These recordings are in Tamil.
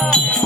மைனாவே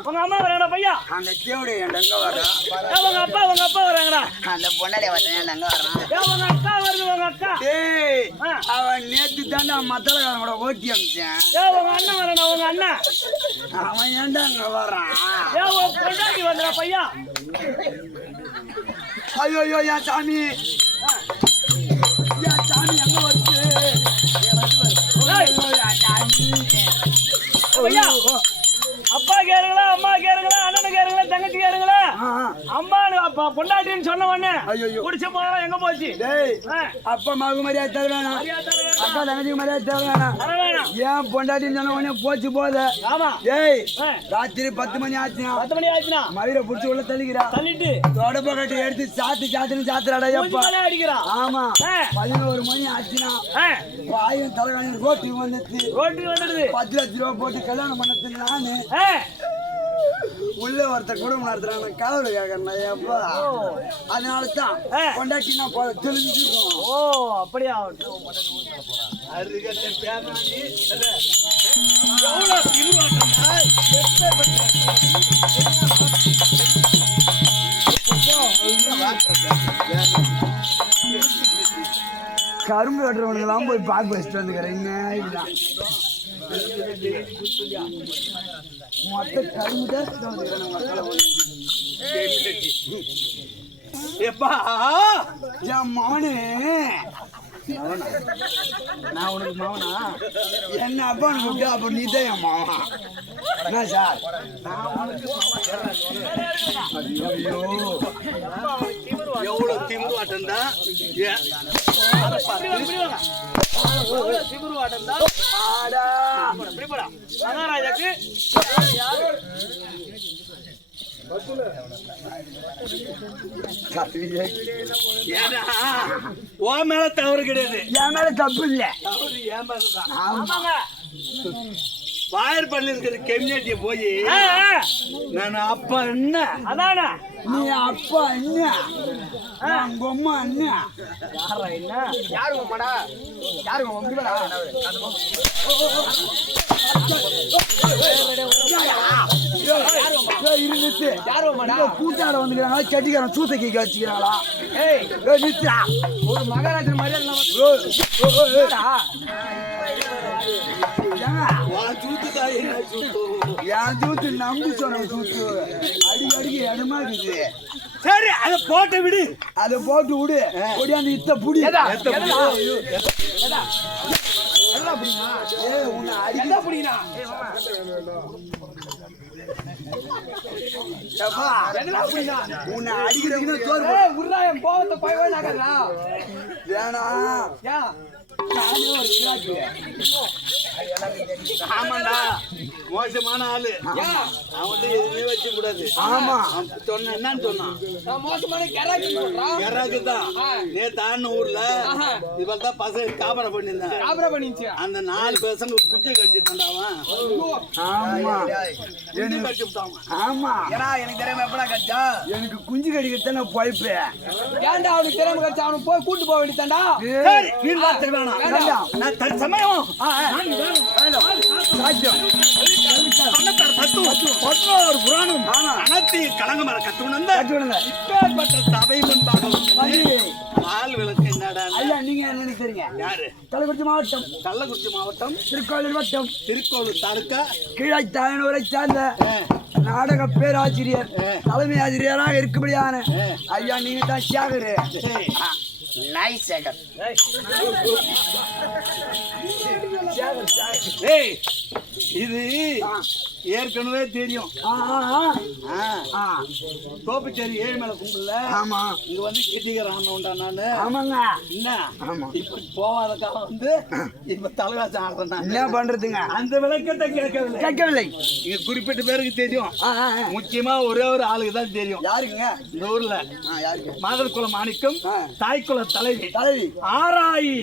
உங்க அம்மா வராங்கடா பையா அந்த தேவடி எங்க வரா உங்க அப்பா உங்க அப்பா வராங்கடா அந்த பொண்ணாடி வரேன் அங்க வரான் ஏய் உங்க அக்கா வருது உங்க அக்கா டேய் ஆ. அவன் நேத்து தாண்டா மத்தளக்காரன் கூட ஓட்டி அமிச்சேன் ஏய் உங்க அண்ணன் வரடா உங்க அண்ணன் அவன் ஏன்டா அங்க வரான் ஏய் உன் பொண்டாட்டி வந்துடா பையா ஐயோ ஐயோ என் சாமி என் சாமி எங்க வந்து ஏய் அப்பா கேருங்களா அம்மா கேருங்களா அண்ணன் கேருங்களா தங்கச்சி கேருங்களா அம்மானு அப்பா பொண்டாட்டின்னு சொன்ன உடனே. குடிச்ச போதெல்லாம் எங்க போச்சு? அப்பா அம்மாவுக்கு மரியாதை தர வேணாம். அக்கா தங்கச்சிக்கு மரியாதை தர வேணாம் ஏன் பொண்டாட்டின்னு சொன்ன உடனே போச்சு போத. ஆமா. ஆ, ராத்திரி பத்து மணி ஆச்சுனா? பத்து மணி ஆச்சுனா? மயிரை புடிச்சு உள்ள தள்ளிக்கிறா. தள்ளிட்டு. தொடப்ப கட்டி எடுத்து சாத்து சாத்துன்னு சாத்துறாடா எப்பா. மேலே அடிக்கிறான் ஆமா. பதினோரு மணி ஆச்சுனா ஆ, வாயும் தலைவலி ரோட்டுக்கு வந்துச்சு ரோட்டுக்கு வந்துடுது. பத்து லட்ச ரூபா போட்டு கல்யாணம் பண்ணது நானு. உள்ள ஒருத்த குடும்பம் நடத்துறாங்க காவல் கேட்கறேன் எப்பா அதனால தான். கொண்டாட்டி நான் போ- தெரிஞ்சுக்கணும். ஓ அப்படியா? திருவாட்டம்டா? கரும்பு வெட்டுறவனுங்கெல்லாம் போய் பார்க்க வச்சுட்டு வந்துக்கிறேன். இதுதான்? மொத்த கரும்பு தான் என் மவனு நான் உனக்கு மவனா என்ன அப்பான்னு கூப்பிட்டு அப்ப நீ தான் என் மவனா என்ன சார்? ஐயோ. எவ்வளவு திமிருவாட்டம்டா ஆடா. மகாராஜாக்கு ஏன்னா உன் மேல தவறு கிடையாது. என் மேல தப்பு இல்ல. தவறு என் மேலதான் வாயர் பண்ணி இருக்கிற கம்யூனிட்டிய போய் நான் அப்பா என்ன? அதானே? நீ அப்பா என்ன? நான் பொம்மா என்ன? யாரா என்ன? யாரு உமாடா யாரு உமா இருந்துச்சு கூட்டாட வந்துக்கிறாங்களா? செட்டிக்காரன் சூத்த கேக்க வச்சுக்கிறாங்களா ஏய். ஏய், நிறுத்துடா. ஒரு மகாராஜன் மரியாதை என் தூத்து நம்பி சொன்ன தூத்து அடி அடிக்க இடமா இருக்குது. சரி அதை போட்டு விடு. அதை போட்டு விடு. கொடியாந்து இத்த புடி. உன்னை அடிக்க. வேணாம். நானே ஒரு கிராக்கு. ஆமாண்டா. மோசமான ஆளு. அவன் எதுவுமே வச்சு கூடாது. ஆமா. சொன்ன என்னன்னு சொன்னான். கராக்கு தான். நேத்து ஆடின ஊர்ல இவள் தான் பசங்க காபரை பண்ணியிருந்தேன். அந்த நாலு பசங்க குச்சை கடிச்சு தந்தாவன் ஆமா. கடிச்சு ஆமா. எனக்கு தெரியாம எப்படா கச்சா எனக்கு குஞ்சு கடிக்கிறத பொழைப்பு ஏன்டா அவனுக்கு தெரியாம கச்சா அவனை போய் கூட்டு போக வேண்டியதாண்டா சரி வீண் வார்த்தை வேணாம். வேண்டாம். நான் தற்சமயம் சாத்தியம் பதினோரு புராணம். ஆமா. அனைத்தையும் கலங்கமர கத்துணர்ந்த. இப்பேற்பட்ட சபை முன்பாக பால் விளக்கு. நீங்க என்ன நினைக்கிறீங்க? யாரு? கள்ளக்குறிச்சி மாவட்டம். கள்ளக்குறிச்சி மாவட்டம். திருக்கோவில் வட்டம். திருக்கோளூர் தாலுக்கா. கீழாய் தாயனூரை சார்ந்த நாடக பேராசிரியர் தலைமை ஆசிரியராக இருக்கும்படியான ஐயா நீங்க தான் சரி. நாய் சேகர் இது ஏற்கனவே தெரியும். தோப்புச்சேரி ஏழுமலை கும்பல்ல ஆமா. இங்க வந்து கெட்டிக்கிறான்டா நானு. ஆமாங்க. என்ன? ஆமா. இப்ப போவாத காலம் வந்து இப்ப தலைவாசம் ஆடுறேன். என்ன பண்றதுங்க? அந்த விளக்கத்தை கேட்கவில்லை. கேட்கவில்லை. இங்க குறிப்பிட்ட பேருக்கு தெரியும். முக்கியமா ஒரே ஒரு ஆளுக்கு தான் தெரியும். யாருங்க? இந்த ஊர்ல மாதர் குல மாணிக்கம். தாய்க்குல தலைவி. தலைவி. ஆராயி.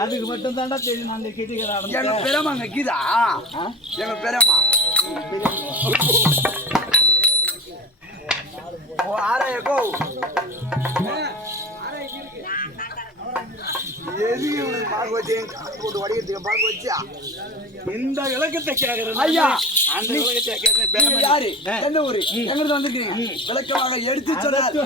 அதுக்கு மட்டும் தாண்டா தெரியும் நான் எங்க கெட்டிக்கிறான் பெரியம்மாங்க கீதா? எங்க பெரியம்மா? இந்த விளக்கத்தை கேக்குறேன். ஐயா, அந்த விளக்கத்தை கேக்குறேன். யாரு. எந்த ஊரு? எங்கிருந்து வந்திருக்கீங்க? விளக்கமாக எடுத்து சொன்னார்.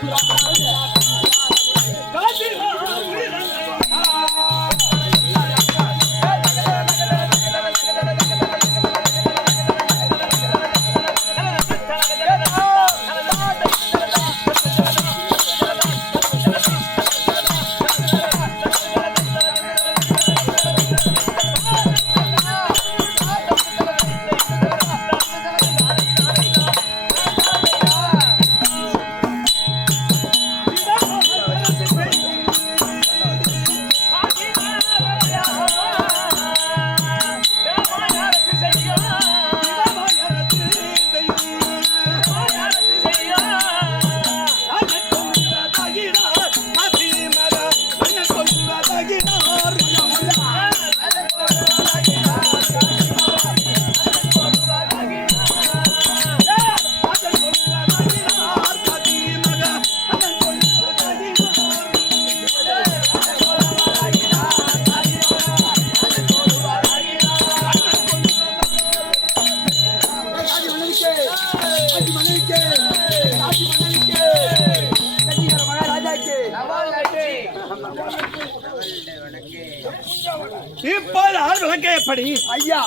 இப்போது ஆள் விளக்க எப்படி? ஐயா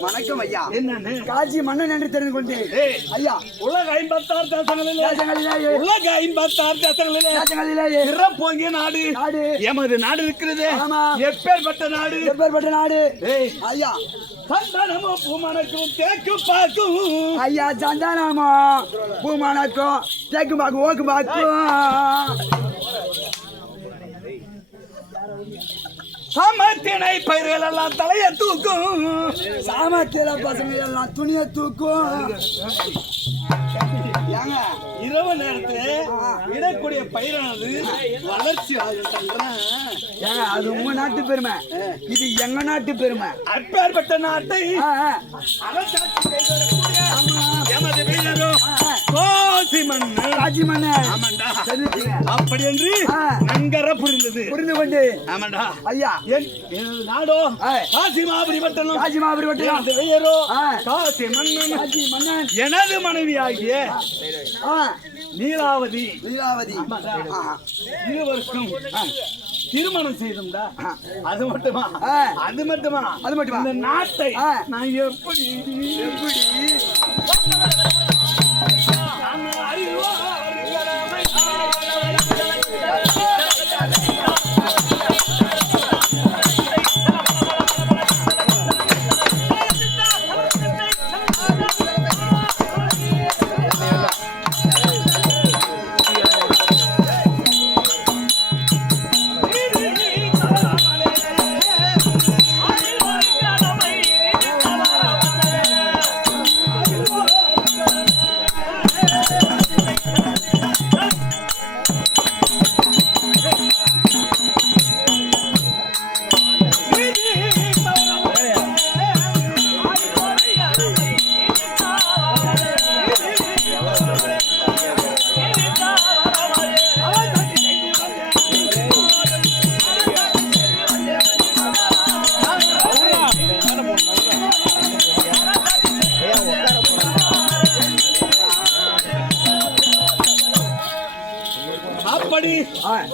வணக்கம் ஐயா. என்னன்னு? காட்சி மன்னன் என்று தெரிந்து கொண்டேன். ஐயா. உலக ஐம்பத்தாறு தேசங்களிலே உலக ஐம்பத்தாறு தேசங்களிலே தேசங்களிலேயே சிறப்போங்கிய நாடு. நாடு. எமது நாடு இருக்கிறது. எப்பேற்பட்ட நாடு. எப்பேற்பட்ட நாடு. ஐயா. சந்தனமும் பூமணக்கும் தேக்கு பாக்கும். ஐயா சந்தானமோ பூமானக்கும் தேக்கு பாக்கு ஓக்கு பாக்கும். சமத்தினை பயிர்கள் எல்லாம் தலைய தூக்கும். சாமத்தில பசங்க எல்லாம் துணியை தூக்கும். ஏங்க இரவு நேரத்துல இடக்கூடிய பயிரானது வளர்ச்சி ஏங்க அது உங்க நாட்டு பெருமை. இது எங்க நாட்டு பெருமை. அப்பேற்பட்ட நாட்டை. அரசாட்சி எமது. கோசி மன்னன் ஆமாண்டா. அப்படி என்று. நன்கர புரிந்தது. புரிந்து கொண்டு ஆமாண்டா. ஐயா. என் எனது நாடோ. காசி மாபுரிபட்டணம் காட்சி மாபுரி வட்டம் எனது பெயரோ? ஆ. காசி மன்னன் காட்சி மன்னன் எனது மனைவி ஆகிய நீலாவதி. இருவருக்கும் திருமணம் செய்தோம்டா அது மட்டுமா. அது மட்டுமா? அது மட்டுமா? இந்த நாட்டை. நான் எப்படி எப்படி? நான் அறிவார்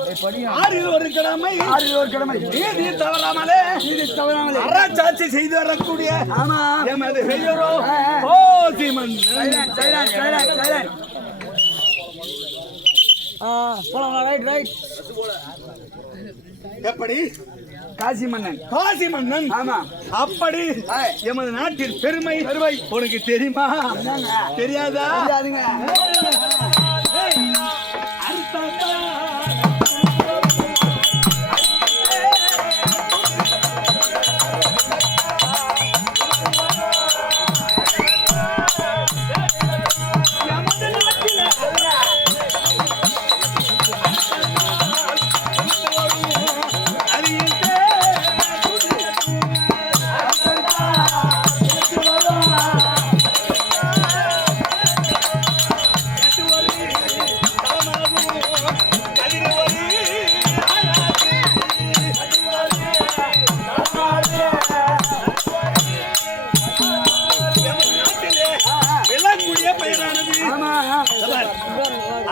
ஆறில் ஒரு கிழமை ஆறில் ஒரு கடமை நீதி தவறாமலே. தவறாமலே செய்து வரக்கூடிய ஆமா. எமது சைலண்ட் ஆ போலாம் ரைட் ரைட். எப்படி? காசி மன்னன் காசி மன்னன் ஆமா. அப்படி. எமது நாட்டின் பெருமை பெருமை. உனக்கு தெரியுமா? தெரியாதா? தெரியாதுங்க.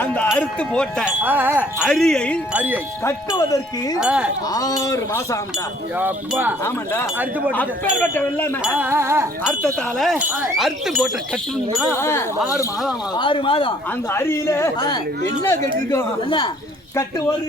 அந்த அறுத்து போட்ட அரியை அரியை. கட்டுவதற்கு. ஆறு மாசம் அப்பா. ஆமாண்டா. அறுத்து போட்டது. அப்பேற்பட்ட வெள்ளாம. அர்த்தத்தால அறுத்து போட்ட கட்டணும்னா ஆறு மாதம் ஆறு மாதம். அந்த அரியில என்ன கட்டிருக்கோம்? கட்டு ஒரு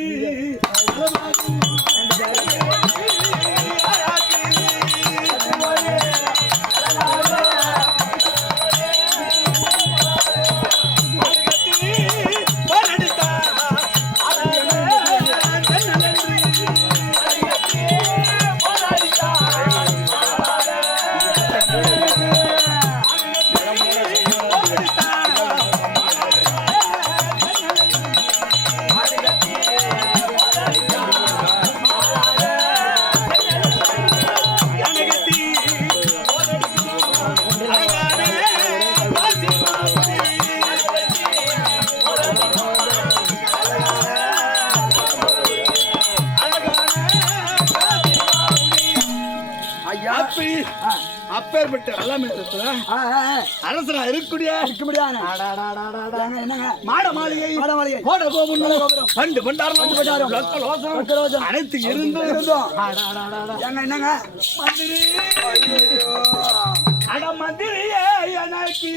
கோட கோபுரம். பண்டு பண்டாரம் ஓசனம். அனைத்து இருந்தும் இருந்தும். என்னங்க மந்திரி அட மந்திரியே எனக்கு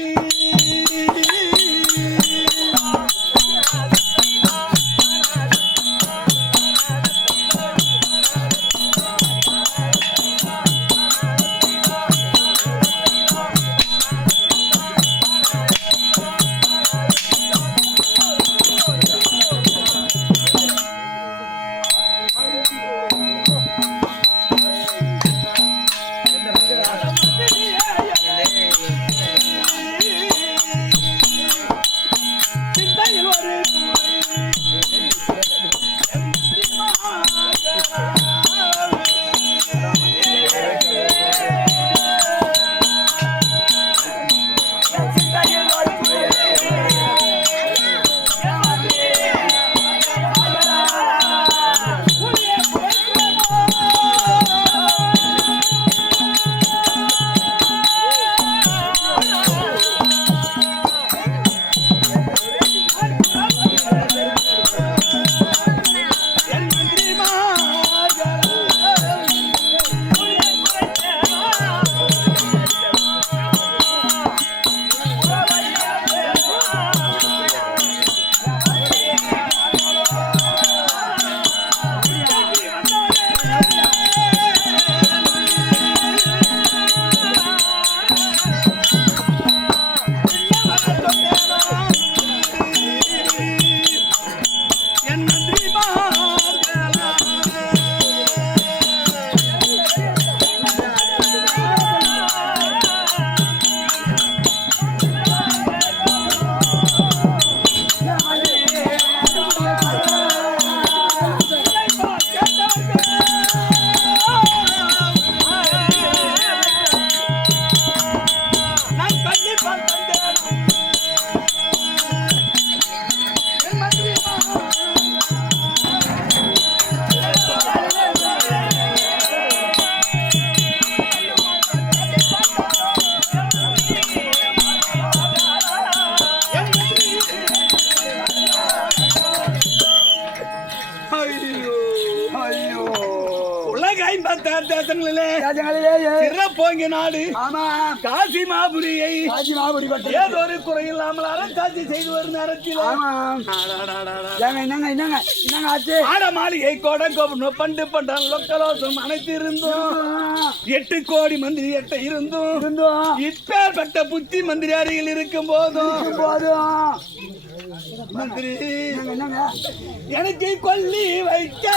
நாடு. காசி மாபுரியை மாபுரி பட்டு ஏதொரு குறையில்லாமல் அரசாட்சி செய்து வரும் நேரத்தில். என்னங்க என்னங்க என்னங்க ஆச்சு. ஆட மாளிகை கோட கோபுரம் பண்டு பண்டான் லொக்கலோசம் அனைத்து இருந்தும் எட்டு கோடி மந்திரி எட்ட இருந்தும். இருந்தோம். இப்பேற்பட்ட புத்தி மந்திரி அருகில் இருக்கும் போதும். போதும். மந்திரி எனக்கு கொல்லி வைக்க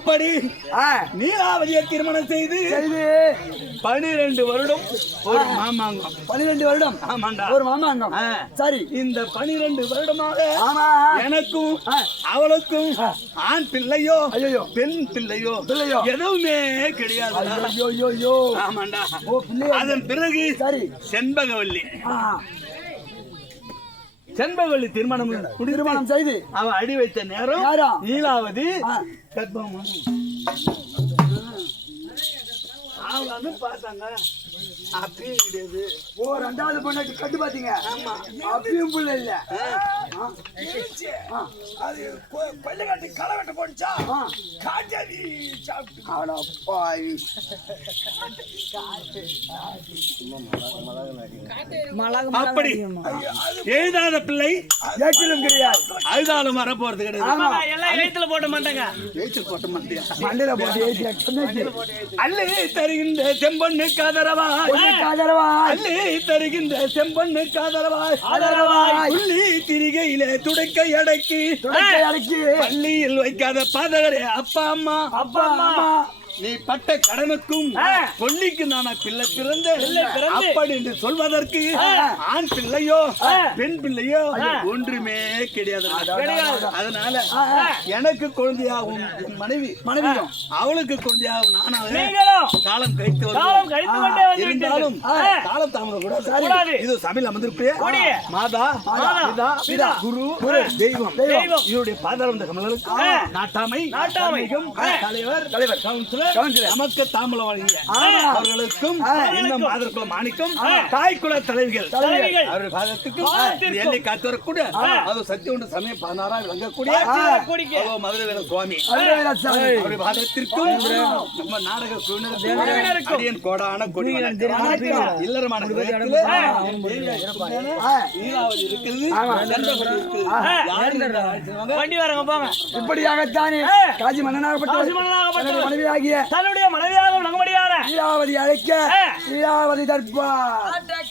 அப்படி நீலாவதியை திருமணம் செய்து பனிரெண்டு வருடம் ஒரு மாமாங்கம். பன்னிரெண்டு வருடம். ஆமாண்டா. ஒரு மாமாங்கம். சரி. இந்த பனிரெண்டு வருடமாக எனக்கும். அவளுக்கும் ஆண் பிள்ளையோ ஐயையோ. பெண் பிள்ளையோ பிள்ளையோ. எதுவுமே கிடையாது. ஐயோ ஐயோ ஐயோ ஆமாண்டா அதன் பிறகு சரி. செண்பகவல்லி. செண்பகவல்லி திருமணம் திருமணம் செய்து அவன் அடி வைத்த நேரம்? நீலாவதி ஆ. கர்ப்பமா அவங்க வந்து பார்த்தாங்க அப்பயும் கிடையாது. ஓ ரெண்டாவது பொண்ணாட்டி கட்டு பாத்தீங்க? ஆமா. அப்பயும் புள்ள இல்ல. களை வெட்ட போட்டுச்சா ஆ. காட்டாதி சாப்பிட்டு. அட பாவி. அப்படி எழுதாத பிள்ளை ஏற்றிலும் கிடையாது. அழுதாலும் வர போறது கிடையாது எல்லாம் எழுத்துல போட்ட மாட்டாங்க. போட்ட மாட்டியா? மண்ணில போட்டு சொன்னாச்சு அள்ளி தருகின்ற செம்பொண்ணு காதரவா பொண்ணுக்கு ஆதரவா அள்ளி தருகின்ற செம்பொண்ணு காதரவா ஆதரவாய். உள்ளி திரிகையிலே துடைக்க அடக்கி. தொடக்கை அடக்கி. பள்ளியில் வைக்காத பாதகரே அப்பா அம்மா. அப்பா அம்மா. நீ பட்ட கடனுக்கும் கொல்லிக்கு நான பிள்ளை பிறந்த. அப்படி என்று சொல்வதற்கு ஆண் பிள்ளையோ பெண் பிள்ளையோ ஒன்றுமே கிடையாது அதனால எனக்கு குழந்தையாகும் மனைவி மனைவியும் அவளுக்கு குழந்தையாகும் நானாக காலம் கழித்து இருந்தாலும். காலம் தாமதம். கூடாது இது சபையில் அமர்ந்திருக்கிய கூடிய. மாதா பிதா பிதா. குரு தெய்வம் தெய்வம். பாதாளம் கமலருக்கு நாட்டாமை நாட்டாமை. தலைவர் தலைவர். கவுன்சிலர். நமக்கு தாம்பலம் வழங்கிய. அவர்களுக்கும் இந்த மாதர்குல மாணிக்கம் தாய்க்குல தலைவிகள். அவர்கள் பாதத்துக்கும் எல்லை காத்து வரக்கூடிய அது சத்திய உண்டு சமயம் பதினாறாம் விளங்கக்கூடிய குடிக்க. அதோ மதுரை வீர சுவாமி. அவருடைய பாதத்திற்கும் நம்ம நாடக குழுவினருக்கும் கோடான கொடி. இல்லறமான இப்படியாகத்தானே மன்னனாகப்பட்டவர். தனது மனைவியாகிய தன்னுடைய மனைவியாக நகமடியான லீலாவதி அழைக்க. லீலாவதி தர்பார் ஆட்டக்காரி